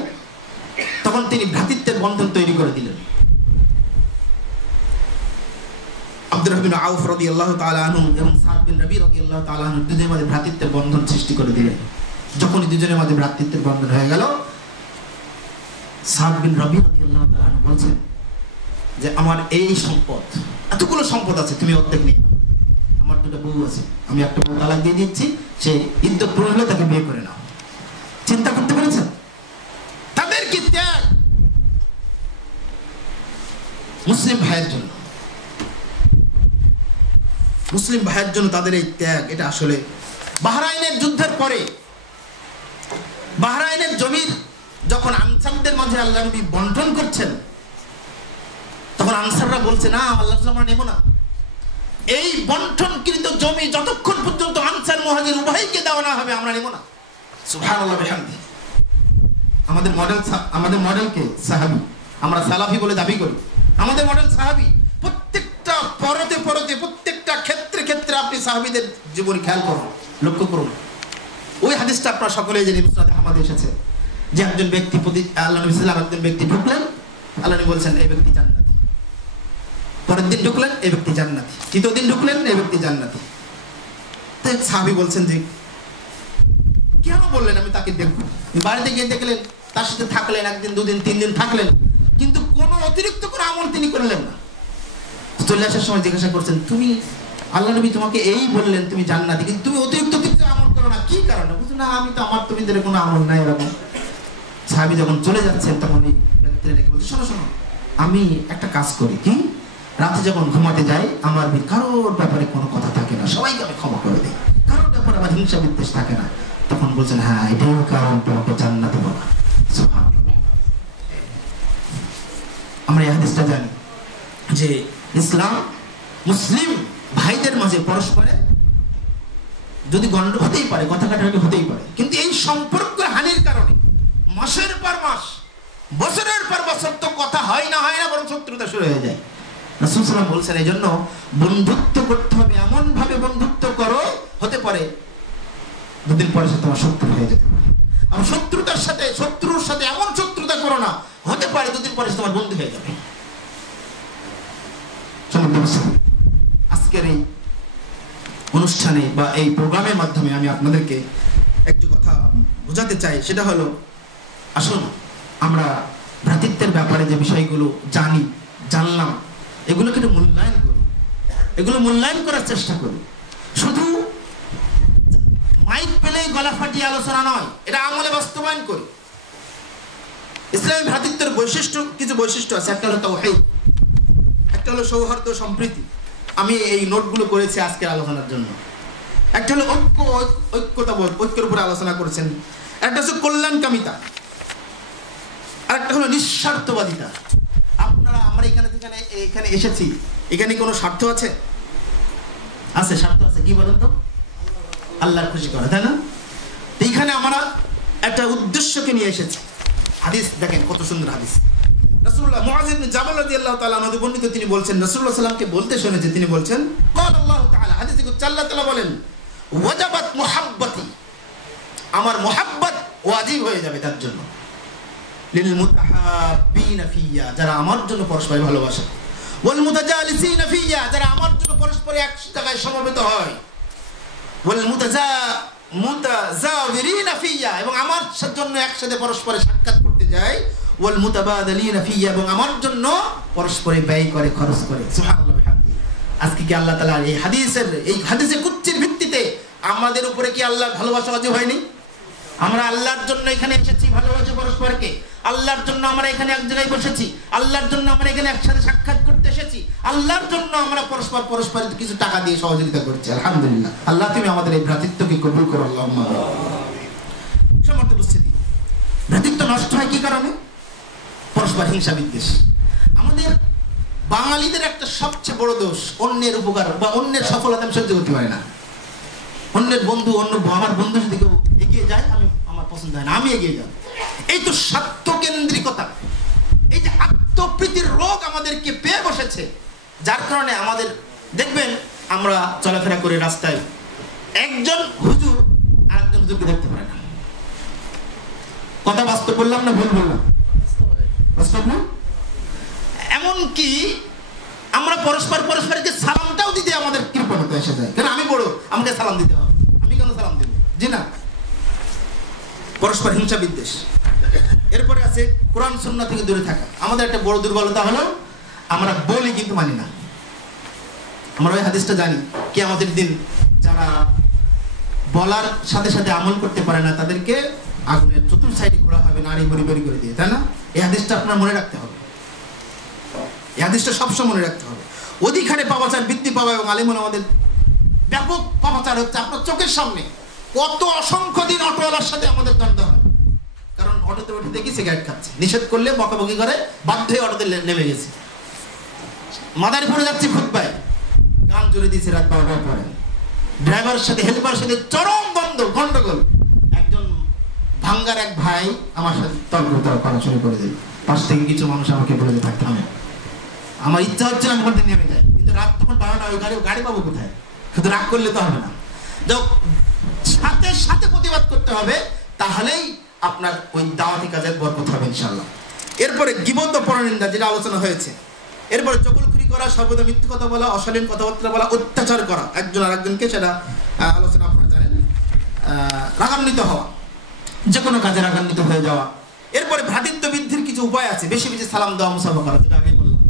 তখন তিনি ভ্রাতৃত্বের বন্ধন তৈরি করে দিলেন। আব্দুর রহমান আউফ রাদিয়াল্লাহু তাআলা আনহু এবং সাদ বিন রবি রাদিয়াল্লাহু তাআলা আনহু দুজনের মধ্যে ভ্রাতৃত্বের বন্ধন সৃষ্টি করে দিলেন। যখন দুজনের মধ্যে ভ্রাতৃত্বের বন্ধন হয়ে গেল, সাদ বিন রবি রাদিয়াল্লাহু তাআলা আনহু বলছেন যে আমার এই সম্পদ, এতগুলো সম্পদ আছে, তুমি অর্ধেক নিয়ে নাও। আমার দুটো বউ আছে, আমি একটা বউ তালাক দিয়ে দিচ্ছি, সে ইদ্যত পূরণ হলে তাকে বিয়ে করে নাও। চিন্তা করতে পেরেছেন? তাদের কি ত্যাগ মুসলিম ভাইয়ের জন্য, মুসলিম ভাইয়ের জন্য তাদের এই ত্যাগ, এটা আসলে বাহরাইনের যুদ্ধের পরে বাহরাইনের জমির যখন আনসারদের মাঝে আল্লাহ নবী বন্টন করছেন, তখন আনসাররা বলছে না আল্লাহ আমরা নেব না, এই বন্টনকৃত জমি যতক্ষণ পর্যন্ত আনসার মুহাজির উভয়কে দেওয়া না হবে আমরা নেব না। সুবহানাল্লাহ বিহামদিহি। আমাদের মডেলকে সাহাবী, আমরা সালাফি বলে দাবি করি, আমাদের মডেল সাহাবী। প্রত্যেকটা পরতে প্রত্যেকটা ক্ষেত্রে ক্ষেত্রে আপনি সাহাবীদের জীবন খেয়াল করুন, লক্ষ্য করুন। ওই হাদিসটা আপনারা সকলেই জানেন, মুসনাদে আহমদে এসেছে যে একজন ব্যক্তি আল্লাহ নবী সাল্লাল্লাহু আলাইহি ওয়াসাল্লাম একজন ব্যক্তি ঢুকলেন, আল্লাহ নবী বলছেন এই ব্যক্তি জান্নাতি। পরের দিন ঢুকলেন, এই ব্যক্তি জান্নাতি। তৃতীয় দিন ঢুকলেন, এই ব্যক্তি জান্নাতি। তাই সাহাবী বলছেন যে কেন বললেন আমি তাকে দেখবো? বাড়িতে গিয়ে দেখলেন, তার সাথে থাকলেন, একদিন দুদিন তিন দিন থাকলেন, কিন্তু কোনো অতিরিক্ত কোনো আমল তিনি করলেন না। চলে আসার সময় জিজ্ঞাসা করছেন তুমি আল্লাহ নবী তোমাকে এই বললেন তুমি জান্নাতি, কিন্তু তুমি অতিরিক্ত কিছু আমল করো না, কি কারণে? বলছো না আমি তো, আমার তুমি কোনো আমল নাই এরকম। সাহাবী যখন চলে যাচ্ছেন তখন এই ব্যক্তিরা ডেকে বলছে শোনো শোনো, আমি একটা কাজ করি, কি রাতে যখন ঘুমাতে যাই আমার কারোর ব্যাপারে কোনো কথা থাকে না, সবাইকে আমি ক্ষমা করে দিই, কারোর ব্যাপারে আমার হিংসা বিদ্বেষ থাকে না। তখন বলছেন হ্যাঁ এটাই কারণ তোমাকে জান্নাতে বলা। সুবহানাল্লাহ। আমরা এই হাদিসটা জানি যে ইসলাম মুসলিম ভাইদের মাঝে পরস্পরে যদি গন্ড হতেই পারে, কথা কাটাকাটি হতেই পারে, কিন্তু এই সম্পর্ক হানির কারণে মাসের পর মাস, বছরের পর বছর তো কথা হয় না বরং শত্রুতা শুরু হয়ে যায়। রাসূল সাল্লাল্লাহু আলাইহি ওয়াসাল্লাম বলছেন এই জন্য বন্ধুত্ব করতে হবে, এমন ভাবে বন্ধুত্ব করো, হতে পারে দুদিন পরে সে তোমার শত্রু হয়ে যেতে পারে। আর শত্রুর সাথে এমন শত্রুতা করো না, হতে পারে দুদিন পরে তোমার বন্ধু হয়ে যাবে। আজকের এই অনুষ্ঠানে বা এই প্রোগ্রামের মাধ্যমে আমি আপনাদেরকে একটু কথা বোঝাতে চাই, সেটা হলো আসুন আমরা ভ্রাতৃত্বের ব্যাপারে যে বিষয়গুলো জানলাম এগুলোকে একটু মূল্যায়ন করি, এগুলো মূল্যায়ন করার চেষ্টা করি। শুধু মাইক পেলেই গলা ফাটিয়ে আলোচনা নয়, এটা আমলে বাস্তবায়ন করি। ইসলামী ভ্রাতৃত্বের কিছু বৈশিষ্ট্য আছে। একটা হলো তাওহীদ, একটা হলো সৌহার্দ্য সম্প্রীতি। আমি এই নোটগুলো করেছি আজকের আলোচনার জন্য। একটা হলো ঐক্যতাবোধ, ঐক্যের উপরে আলোচনা করেছেন। একটা হচ্ছে কল্যাণকামিতা, আর একটা হলো নিঃস্বার্থবাদিতা। আমরা এখানে এসেছি, এখানে কোনো স্বার্থ আছে? স্বার্থ আছে, কি বলেন তো? আল্লাহর খুশি করা, তাই না? এইখানে আমরা একটা উদ্দেশ্যকে নিয়ে এসেছি। হাদিস দেখেন কত সুন্দর হাদিস। রাসূলুল্লাহ মুআয ইবনে জাবাল রাদিয়াল্লাহু তাআলা আনহু বর্ণিত, তিনি বলছেন রাসূলুল্লাহ সাল্লাল্লাহু আলাইহি ওয়াসাল্লামকে বলতে শুনেছি, তিনি বলছেন ক্বাল আল্লাহু তাআলা, হাদিসে আল্লাহ তাআলা বলেন ওয়াজাবাত মুহাব্বতি, আমার মুহাব্বত ওয়াজিব হয়ে যাবে তার জন্য, লিল মুতাহাব্বিনা ফিয়া, যারা আমার জন্য পরস্পর ভালোবাসে, ওয়াল মুতাজালিসিনা ফিয়া, যারা আমার জন্য পরস্পর এক জায়গায় সমবেত হয়, ওয়াল মুতাজাওয়িরিনা ফিয়া, এবং আমার জন্য একসাথে পরস্পরে সাক্ষাৎ করতে যায়, ওয়াল মুতাবাদালিনা ফিয়া, এবং আমার জন্য পরস্পরে ব্যয় করে, খরচ করে। সুবহানাল্লাহ বিহামদিহি। আজকে কি আল্লাহ তাআলা এই হাদিসে কুচ্ছির ভিত্তিতে আমাদের উপরে কি আল্লাহর ভালোবাসা ওয়াজিব হয়নি? আমরা আল্লাহর জন্য এখানে এসেছি, ভালোবাসি পরস্পরকে, আল্লাহর জন্য আমরা এখানে এক জায়গায় বসেছি, আল্লাহর জন্য আমরা এখানে একসাথে সাক্ষাৎ করতে এসেছি, আল্লাহর জন্য আমরা পরস্পরের কিছু টাকা দিয়ে সহযোগিতা করছি। আলহামদুলিল্লাহ। আল্লাহ তুমি আমাদের এই ভ্রাতৃত্বকে কবুল করো। আল্লাহুম্মা আমিন। সমর্থ উপস্থিতি, ভ্রাতৃত্ব নষ্ট হয় কি কারণে? পরস্পর হিংসা বিদ্বেষ। আমাদের বাঙালিদের একটা সবচেয়ে বড় দোষ, অন্যের উপকার বা অন্যের সফলতা আমি সহ্য করতে পারি না। অন্যের বন্ধু, আমার বন্ধু যদি কেউ এগিয়ে যায়, আমার পছন্দ হয় না, আমি এগিয়ে যাব। এই তো স্বার্থকেন্দ্রিকতা, এই যে আত্মপ্রীতির রোগ আমাদেরকে পেয়ে বসেছে, যার কারণে আমাদের দেখবেন আমরা চলাফেরা করে রাস্তায়, একজন হুজুর আরেকজন হুজুরকে দেখতে পারে না। কথা বাস্তব বললাম না ভুল বললাম? বাস্তব না? এমনকি আমরা পরস্পরকে সালামটাও দিতে আমাদের কৃপণতা এসে যায়। কেন আমি বড়, আমাকে সালাম দিতে হবে, আমি কেন সালাম দেব? জি না, পরস্পর হিংসা বিদ্বেষ। এরপরে আছে কোরআন সুন্নাহ থেকে দূরে থাকা। আমাদের একটা বড় দুর্বলতা হলো আমরা বলি কিন্তু মানি না। আমরা ওই হাদিসটা জানি, কিয়ামতের দিন যারা বলার সাথে সাথে আমল করতে পারে না তাদেরকে আগুনের চতুর্থ সাইডে করা হবে, নারী বড়ি বড়ি করে দিয়ে, তাই না? এই হাদিসটা আপনার মনে রাখতে হবে, এই হাদিসটা সবসময় মনে রাখতে হবে। অধিকারে পাপাচার বৃদ্ধি পাওয়া এবং আলিমুল আমাদের ব্যাপক পাপাচার হচ্ছে আপনার চোখের সামনে। কত অসংখ্য দিন অটোওয়ালার সাথে আমাদের দ্বন্দ্ব হয়, কারণ অটোতে উঠে দেখি সিগারেট খাচ্ছে, নিষেধ করলে বকাবকি করে, বাধ্য হয়ে অটোতে নেমে গেছি। মাদারীপুরে যাচ্ছি খুতবায়, গান জুড়ে দিয়েছে রাত 12টার পরে, ড্রাইভারের সাথে হেল্পারের সাথে চরম দ্বন্দ্ব, গন্ডগোল। একজন ভাঙ্গার এক ভাই আমার সাথে তর্ক করা শুরু করে দিল। পাশ থেকে কিছু মানুষ আমাকে বলে দিয়ে থাকতাম, আমার ইচ্ছা হচ্ছে আমি ওখান থেকে নেমে যাই, কিন্তু রাত তখন 12টা, ওই গাড়ি পাবো কোথায়? শুধু রাগ করলে তো হবে না, সাথে সাথে প্রতিবাদ করতে হবে, তাহলেই আপনার ওই দাওয়াতি কাজের বরকত হবে ইনশাআল্লাহ। এরপরে গীবত ও পরনিন্দা, যেটা আলোচনা হয়েছে। এরপরে চকুলখুরি করা, সর্বদা মিথ্যে কথা বলা, অশালীন কথাবার্তা বলা, অত্যাচার করা একজন আরেকজনকে, সেটা আলোচনা আপনারা জানেন। রাগান্বিত হওয়া, যে কোনো কাজে রাগান্বিত হয়ে যাওয়া। এরপরে ভ্রাতৃত্ব বৃদ্ধির কিছু উপায় আছে। বেশি বেশি সালাম দেওয়া, মুসাফা করা, যেটা আগে বললাম।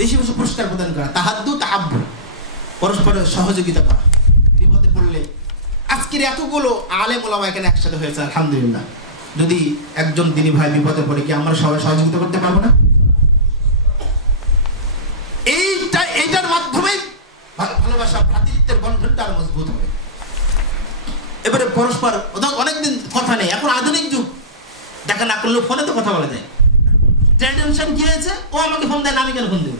বেশি বেশি পুরস্কার প্রদান করা, তাহাদ্দু তাহাব্বু, পরস্পরের সহযোগিতা করা। বিপদে পড়লে আজকের এতগুলো আলেম ওলামা এখানে একসাথে হয়েছে, আলহামদুলিল্লাহ। যদি একজন দিনী ভাই বিপদে পড়ে, কি আমরা সবাই সহযোগিতা করতে পারবো না? এইটার মাধ্যমে ভালোবাসা, ভ্রাতৃত্বের বন্ধনটা আরো মজবুত হবে। এবারে পরস্পর, অনেকদিন কথা নেই, এখন আধুনিক যুগ, দেখা না করলেও ফোনে তো কথা বলা যায়। টেনশন কি হয়েছে, ও আমাকে ফোন দেয় না, আমি কেন ফোন দেবো?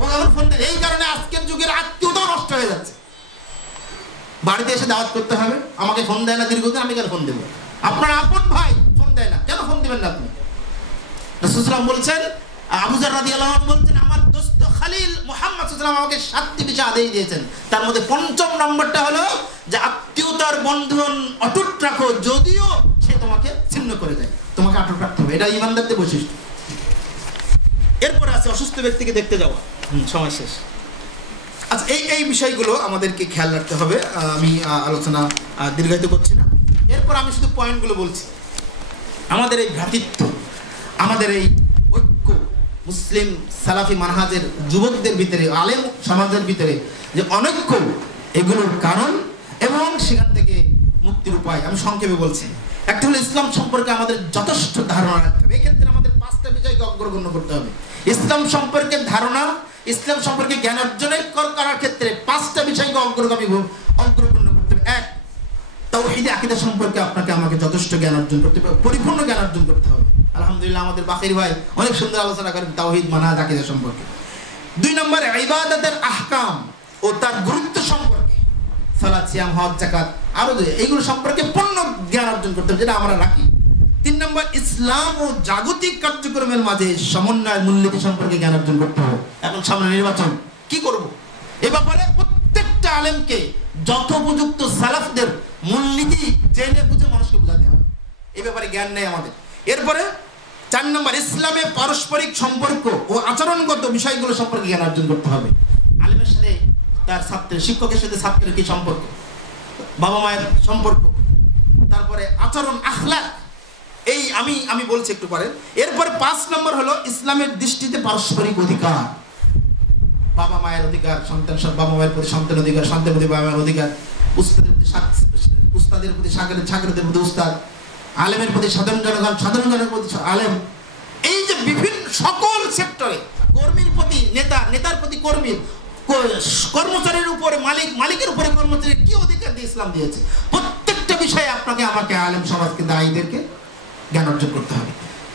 ও আমার ফোন দেয়। এই কারণে আজকের যুগের আত্মীয়তাও নষ্ট হয়ে যাচ্ছে। বাড়িতে এসে দাওয়াত করতে হবে, আমাকে ফোন দেয় না দীর্ঘদিন, আমি কেন ফোন দেবো? আপনার আপন ভাই ফোন দেয় না, কেন ফোন দিবেন না আপনি? রাসূল সাল্লাল্লাহু আলাইহি ওয়াসাল্লাম বলছেন, আবু যর রাদিয়াল্লাহু আনহু বলছেন, আমার দোস্ত খালিল মুহাম্মদ সাল্লাল্লাহু আলাইহি ওয়াসাল্লাম আমাকে 7টি বিষয় আদেশ দিয়েছেন। তার মধ্যে 5ম নম্বরটা হলো যে আত্মীয়তার বন্ধন অটুট রাখো, যদিও সে তোমাকে ছিন্ন করে দেয়, তোমাকে অটুট রাখতে হবে। এটা ঈমানদারদের বৈশিষ্ট্য। এরপরে আছে অসুস্থ ব্যক্তিকে দেখতে যাওয়া। সময় শেষ। আচ্ছা, এই বিষয়গুলো আমাদেরকে খেয়াল রাখতে হবে। আমি আলোচনা দীর্ঘায়িত করছি না। এরপর আমি শুধু পয়েন্টগুলো বলছি। আমাদের এই ভ্রাতৃত্ব, আমাদের এই ঐক্য, মুসলিম সালাফি মানহাজের যুবকদের ভিতরে, আলেম সমাজের ভিতরে যে অনৈক্য, এগুলোর কারণ এবং সেখান থেকে মুক্তির উপায় আমি সংক্ষেপে বলছি। একটা হলো ইসলাম সম্পর্কে আমাদের যথেষ্ট ধারণা রাখতে হবে। এক্ষেত্রে আমাদের 5টা বিষয়কে অগ্রগণ্য করতে হবে। ইসলাম সম্পর্কে ধারণা, ইসলাম সম্পর্কে জ্ঞান অর্জনের করার ক্ষেত্রে 5টা বিষয়কে অগ্রগণ্য করতে হবে। 1, তাওহীদে আকীদা সম্পর্কে আপনাকে আমাকে যথেষ্ট জ্ঞান অর্জন করতে হবে, পরিপূর্ণ জ্ঞান অর্জন করতে হবে। আলহামদুলিল্লাহ আমাদের বাকির ভাই অনেক সুন্দর আলোচনা করেন তাওহীদ, মানহাজ, আকীদা সম্পর্কে। 2 নম্বরে ইবাদতের আহকাম ও তার গুরুত্ব সম্পর্কে, সালাত, সিয়াম, হজ, যাকাত, আরো এইগুলো সম্পর্কে পূর্ণ জ্ঞান অর্জন করতে হবে, যেটা আমরা রাখি। 3 নম্বর, ইসলাম ও জাগতিক কার্যক্রমের মাঝে সমন্বয় মূলনীতি সম্পর্কে জ্ঞান অর্জন করতে হবে। এখন সামনে নির্বাচন, কি করব? এ ব্যাপারে প্রত্যেকটা আলেমকে যথোপযুক্ত সালাফদের মূলনীতি জেনে বুঝে মানুষকে বোঝাতে হবে। এই ব্যাপারে জ্ঞান নেই আমাদের। এরপরে 4 নম্বর, ইসলামে পারস্পরিক সম্পর্ক ও আচরণগত বিষয়গুলো সম্পর্কে জ্ঞান অর্জন করতে হবে। আলেমের সাথে তার ছাত্রের, শিক্ষকের সাথে ছাত্রের কি সম্পর্ক, বাবা মায়ের সম্পর্ক, তারপরে আচরণ, আখলাক, এই আমি বলছি একটু পরে। এরপরে 5 নম্বর হলো ইসলামের দৃষ্টিতে পারস্পরিক অধিকার, বাবা মায়ের অধিকার, বাবা মায়ের প্রতি সন্তানের অধিকার, সন্তানের প্রতি বাবা মায়ের অধিকার, উস্তাদের প্রতি ছাত্রদের প্রতি উস্তাদ, আলেমের প্রতি সাধারণ জনগণ, সাধারণ জনগণের প্রতি আলেম। এই যে বিভিন্ন সকল সেক্টরে, কর্মীর প্রতি নেতা, নেতার প্রতি কর্মী, কর্মচারীর উপরে মালিক, মালিকের উপরে কর্মচারীর কি অধিকার দিয়ে ইসলাম দিয়েছে, প্রত্যেকটা বিষয়ে আপনাকে আমাকে আলেম সমাজকে দায়ীদেরকে জ্ঞান অর্জন করতে হবে।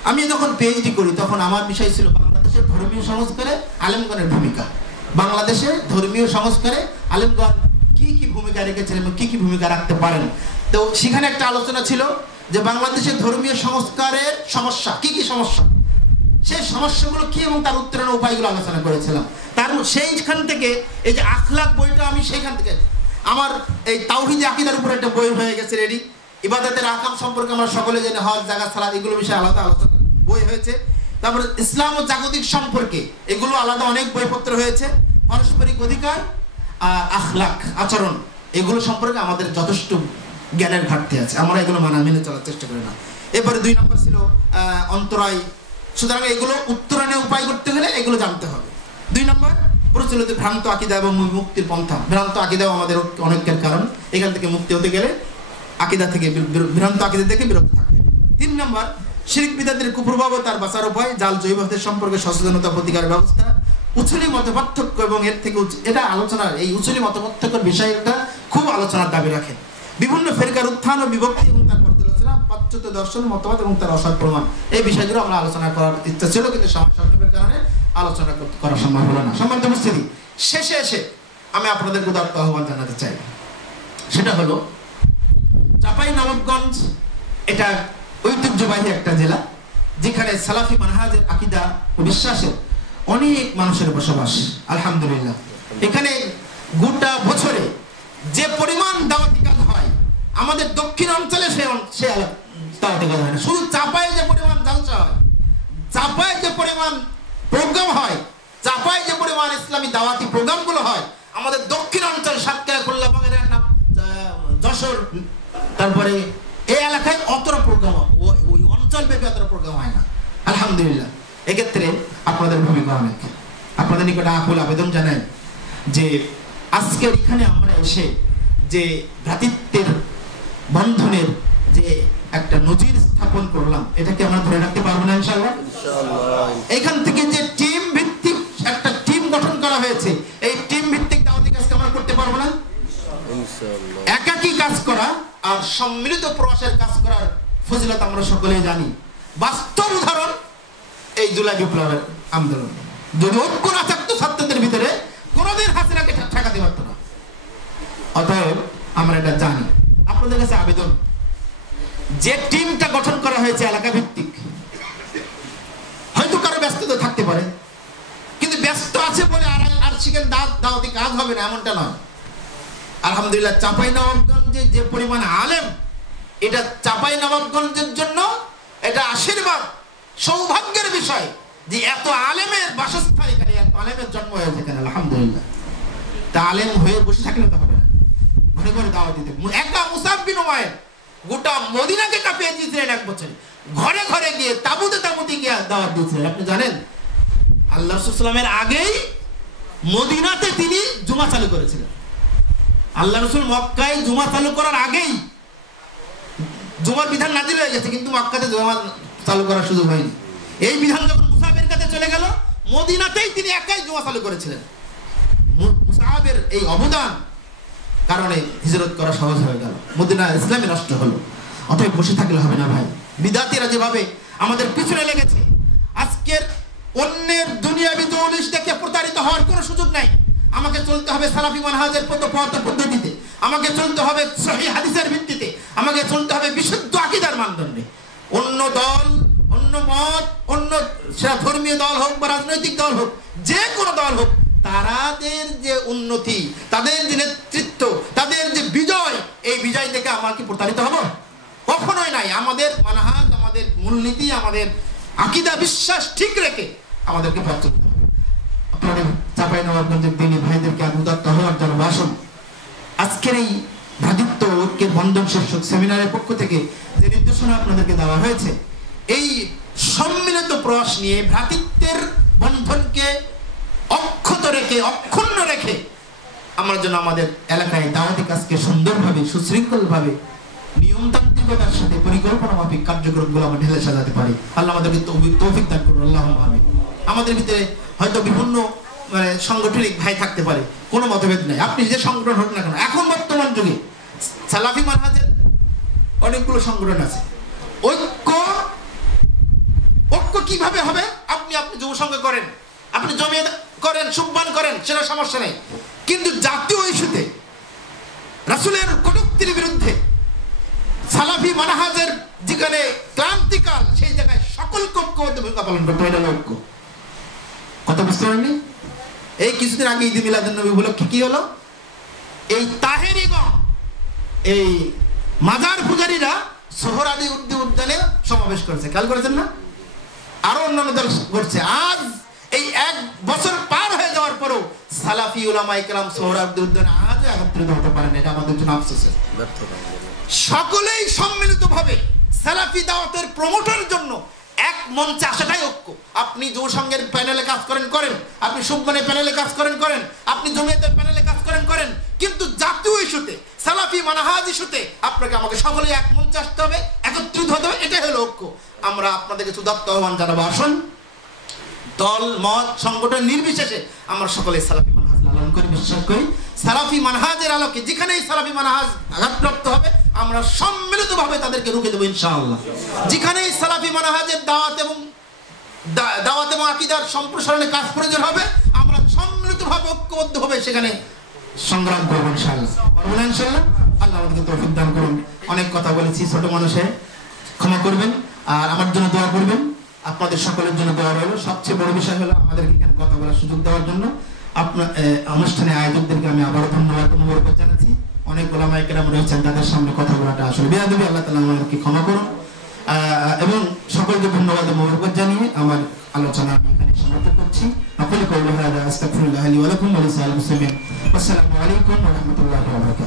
আমি যখন পিএইচডি করি তখন আমার বিষয় ছিল বাংলাদেশের ধর্মীয় সংস্কারে আলেমগণের ভূমিকা। বাংলাদেশে ধর্মীয় সংস্কারে আলেমগণ কি কি ভূমিকা রেখেছেন এবং কি কি ভূমিকা রাখতে পারেন। তো সেখানে একটা আলোচনা ছিল যে বাংলাদেশের ধর্মীয় সংস্কারের সমস্যা কি কি সমস্যা, সেই সমস্যাগুলো কি এবং তার উত্তরণের উপায়গুলো আলোচনা করেছিলাম। তার সেইখান থেকে এই যে আখলাক বইটা আমি সেইখান থেকে, আমার এই তাওহীদ আকীদার উপর একটা বই হয়ে গেছে রেডি, ইবাদতের আহকাম সম্পর্কে আমরা সকলে জানি, হজ জাকাত সালাত এগুলো বিষয়ে আলাদা আলোচনা বই হয়েছে। তারপরে ইসলাম ও জাগতিক সম্পর্কে এগুলো আলাদা অনেক বইপত্র হয়েছে। পারস্পরিক অধিকার আর আখলাক আচরণ এগুলো সম্পর্কে আমাদের যথেষ্ট জ্ঞানের ঘাটতি আছে, আমরা এগুলো মেনে চলার চেষ্টা করি না। এরপরে 2 নম্বর ছিল অন্তরায়। সুতরাং এগুলো উত্তরণে উপায় করতে গেলে এগুলো জানতে হবে। 2 নম্বর প্রচলিত ভ্রান্ত আকীদা এবং মুক্তির পন্থা। ভ্রান্ত আকীদাও আমাদের অনেকের কারণ, এখান থেকে মুক্তি হতে গেলে আকীদা থেকে ভ্রান্ত আকীদা থেকে বিরত থাকতে হবে। 3 নম্বর শিরক বিদআতের কুপ্রভাব ও তার বাঁচার উপায়, জাল জৈবদের সম্পর্কে সচেতনতা প্রতিকার ব্যবস্থা, উছুলি মতপার্থক্য এবং এর থেকে এটা আলোচনার, এই উছুলি মতপার্থক্যের বিষয়টা খুব আলোচনার দাবি রাখে। বিভিন্ন ফেরকার উত্থান ও বিভক্তি এবং তার পর্যালোচনা, পাশ্চাত্য দর্শন মতবাদ এবং তার অসৎ প্রমাণ, এই বিষয়গুলো আমরা আলোচনা করার ইচ্ছা ছিল, কিন্তু সময় সংক্ষেপের কারণে আলোচনা করা সম্ভব হলো না। সম্মানিত উপস্থিতি, শেষে এসে আমি আপনাদের উদাত্ত আহ্বান জানাতে চাই। সেটা হলো চাঁপাইনবাবগঞ্জ এটা ঐতিহ্যবাহী একটা জেলা, যেখানে সালাফি মানহাজের আকীদা ও বিশ্বাসের অনেক মানুষের বসবাস। আলহামদুলিল্লাহ, এখানে গোটা বছরে যে পরিমাণ দাওয়াতি কাজ হয় আমাদের দক্ষিণ অঞ্চলে সে দাওয়াতি কাজ হয় না। শুধু চাঁপায় যে পরিমাণ জালসা হয়, চাঁপায় যে পরিমাণ প্রোগ্রাম হয়, চাঁপায় যে পরিমাণ ইসলামী দাওয়াতি প্রোগ্রামগুলো হয়, আমাদের দক্ষিণ অঞ্চল সাতক্ষীরা, খুলনা, বাগেরহাট, যশোর, তারপরে এই এলাকায় অতটা প্রোগ্রাম, ওই অঞ্চল ব্যাপী অতটা প্রোগ্রাম হয় না। আলহামদুলিল্লাহ, এক্ষেত্রে আপনাদের ভূমিকা অনেক। আপনাদের নিকটে আকুল আবেদন জানাই যে আজকের এখানে আমরা এসে যে ভ্রাতৃত্বের বন্ধনের যে একটা নজির স্থাপন করলাম, এটাকে আমরা ধরে রাখতে পারবো না ইনশাআল্লাহ? এখান থেকে যে টিম ভিত্তিক একটা টিম গঠন করা হয়েছে, এই টিম ভিত্তিক দাওয়াতি কাজ আমরা করতে পারবো না ইনশাআল্লাহ। একাকী কাজ করা আর সম্মিলিত প্রয়াসের কাজ করার ফজিলত আমরা সকলেই জানি। বাস্তব উদাহরণ এই জুলাই বিপ্লবের আন্দোলন। যদি ঐক্য না থাকতো ছাত্রদের ভিতরে, কোনোদিন হাসিনাকে ঠেকাতে পারতো না। অতএব আমরা এটা জানি। আপনাদের কাছে আবেদন, যে টিমটা গঠন করা হয়েছে এলাকা ভিত্তিক, হয়তো কারো ব্যস্ততা থাকতে পারে, কিন্তু ব্যস্ত আছে বলে আর শিখেন দাওয়াতি কাজ হবে না এমনটা নয়। আলহামদুলিল্লাহ, চাঁপাইনবাবগঞ্জে যে পরিমাণ আলেম, এটা চাঁপাইনবাবগঞ্জের জন্য এটা আশীর্বাদ, সৌভাগ্যের বিষয় যে এত আলেমের বাসস্থান এখানে, এত আলেমের জন্ম হয়েছে এখানে। আলহামদুলিল্লাহ, তা আলেম হয়ে বসে থাকলে তো হবে না, ঘরে ঘরে দাওয়াত দিতে। একা মুসাব বিন উমাইর গোটা মদিনাকে কাঁপিয়ে দিয়েছিলেন এক বছরে, ঘরে ঘরে গিয়ে তাঁবুতে গিয়ে দাওয়াত দিয়েছিলেন। আপনি জানেন আল্লাহ রাসূল সাল্লাল্লাহু আলাইহি ওয়াসাল্লামের আগেই মদিনাতে তিনি জুমা চালু করেছিলেন। আল্লাহ রাসূল মক্কায় জুমা চালু করার আগেই জুমার বিধান নাযিল হয়ে গেছে, কিন্তু মক্কাতে জুমা চালু করার সুযোগ হয়নি। এই বিধান যখন মুসাবের কাছে চলে গেল, মদিনাতেই তিনি একাই জুমা চালু করেছিলেন। মুসাবের এই অবদান কারণে হিজরত করা সহজ হয়ে গেল, মদিনা ইসলামী রাষ্ট্র হলো। অতএব বসে থাকলে হবে না ভাই। বিদাতীরা যেভাবে আমাদের পিছনে লেগেছে, আজকের অন্যের দুনিয়াবি দৌলিশ দেখে প্রতারিত হওয়ার কোনো সুযোগ নাই। আমাকে চলতে হবে সালাফি মানহাজের পদ্ধতিতে, আমাকে চলতে হবে সহিহ হাদিসের ভিত্তিতে, আমাকে চলতে হবে বিশুদ্ধ আকীদার মানদণ্ডে। অন্য দল, অন্য মত, অন্য সেটা ধর্মীয় দল হোক বা রাজনৈতিক দল হোক, যে কোনো দল হোক, তাদের যে উন্নতি, তাদের যে নেতৃত্ব, তাদের যে বিজয়, এই বিজয় দেখে আমরা কি প্রতারিত হব? কখনোই নাই। আমাদের মানহাজ, আমাদের মূলনীতি, আমাদের আকীদা বিশ্বাস ঠিক রেখে আমাদেরকে পথ চলতে হবে। আপনাদের চাঁপাইনবাবগঞ্জের দিনী ভাইদেরকে উদাত্ত হওয়ার জন্য ভাষণ, আজকের এই ভ্রাতৃত্ব ঐক্যের বন্ধন শীর্ষক সেমিনারের পক্ষ থেকে যে নির্দেশনা আপনাদেরকে দেওয়া হয়েছে, এই সম্মিলিত প্রয়াস নিয়ে ভ্রাতৃত্বের বন্ধনকে অক্ষুণ্ণ রেখে আমরা যেন আমাদের এলাকায় দাওয়াতি কাজকে সুন্দরভাবে, সুশৃঙ্খলভাবে, নিয়মতান্ত্রিকতার সাথে পরিকল্পনা মাফিক কার্যক্রমগুলো আমরা ঢেলে সাজাতে পারি। আল্লাহ আমাদেরকে তৌফিক দান করুন। আল্লাহুম্মা আমিন। আমাদের ভিতরে হয়তো বিভিন্ন সাংগঠনিক ভাই থাকতে পারে, কোনো মতভেদ নাই। আপনি যে সংগঠন হোক না কেন, এখন বর্তমান যুগে সালাফি মানহাজের অনেকগুলো সংগঠন আছে। ঐক্য কিভাবে হবে? আপনি যুব সংঘ করেন, আপনি জমিয়ত করেন, সুবহান করেন, সেটা সমস্যা নেই। কিন্তু জাতীয় ইস্যুতে রাসূলের কটূক্তির বিরুদ্ধে সালাফি মানহাজের যেখানে ক্রান্তিকাল, সেই জায়গায় সকল ঐক্যবদ্ধ ভূমিকা পালন করতে হয়। ঐক্য কথা বুঝতে পারেননি? এই কিছুদিন আগে ঈদ মিলাদুন নবী উপলক্ষে কি হলো, এই তাহেরিগণ, এই মাজার পূজারীরা সোহরাদি উদ্যানে সমাবেশ করেছে, খেয়াল করেছেন না? আরো অন্যান্য দল করছে। আজ এই 1 বছর পার হয়ে যাওয়ার পরও সালাফি উলামায়ে কেরাম সোহরাদি উদ্যানে আজও একত্রিত হতে পারেন, এটা আমাদের জন্য আফসোসের। সকলেই সম্মিলিতভাবে সালাফি দাওয়াতের প্রমোটের জন্য এক মঞ্চে আসাটাই ঐক্য। আপনি যুবসংঘের প্যানেলে কাজ করেন, আপনি সুবহানের প্যানেলে কাজ করেন, আপনি জমিয়তের প্যানেলে কাজ করেন, কিন্তু জাতীয় ইস্যুতে, সালাফি মানহাজ ইস্যুতে আপনাকে আমাকে সকলেই এক মঞ্চে আসতে হবে, একত্রিত হতে হবে, এটাই হলো ঐক্য। আমরা আপনাদেরকে সুদাত্ত আহ্বান জানাবো, আসুন দল মত সংগঠন নির্বিশেষে আমরা সকলে সালাফি মানহাজ লালন করি, বিশ্বাস করি। সালাফি মানহাজের আলোকে যেখানেই সালাফি মানহাজ আঘাতপ্রাপ্ত হবে আমরা সম্মিলিতভাবে তাদেরকে রুখে দেবো ইনশাআল্লাহ। যেখানেই সালাফি মানহাজের দাওয়াত এবং আকীদার সম্প্রসারণে কাজ প্রয়োজন হবে আমরা সম্মিলিতভাবে ঐক্যবদ্ধভাবে সেখানে সংগ্রাম করবো ইনশাআল্লাহ। পারবো না ইনশাআল্লাহ? আল্লাহ আমাদেরকে তৌফিক দান করুন। অনেক কথা বলেছি, ছোট মানুষে ক্ষমা করবেন, আর আমার জন্য দোয়া করবেন, আপনাদের সকলের জন্য দোয়া রইল। সবচেয়ে বড় বিষয় হলো আমাদেরকে এখানে কথা বলার সুযোগ দেওয়ার জন্য আপনার অনুষ্ঠানে আয়োজকদেরকে আমি আবারও ধন্যবাদ মোবারকবাদ জানাচ্ছি। অনেক ওলামায়ে কেরাম রয়েছেন, তাদের সামনে কথা বলাটা আসলে বেয়াদবি, আল্লাহ তাআলা আমাদেরকে ক্ষমা করুন। এবং সকলকে ধন্যবাদ মোবারকবাদ জানিয়ে আমার আলোচনা আমি এখানে সমাপ্ত করছি। আকুলু কাওলি হাযা আস্তাগফিরুল্লাহ লি ওয়া লাকুম ওয়া লিসাইরিল মুসলিমিন। আসসালামু আলাইকুম ওয়া রাহমাতুল্লাহি ওয়া বারাকাতুহু।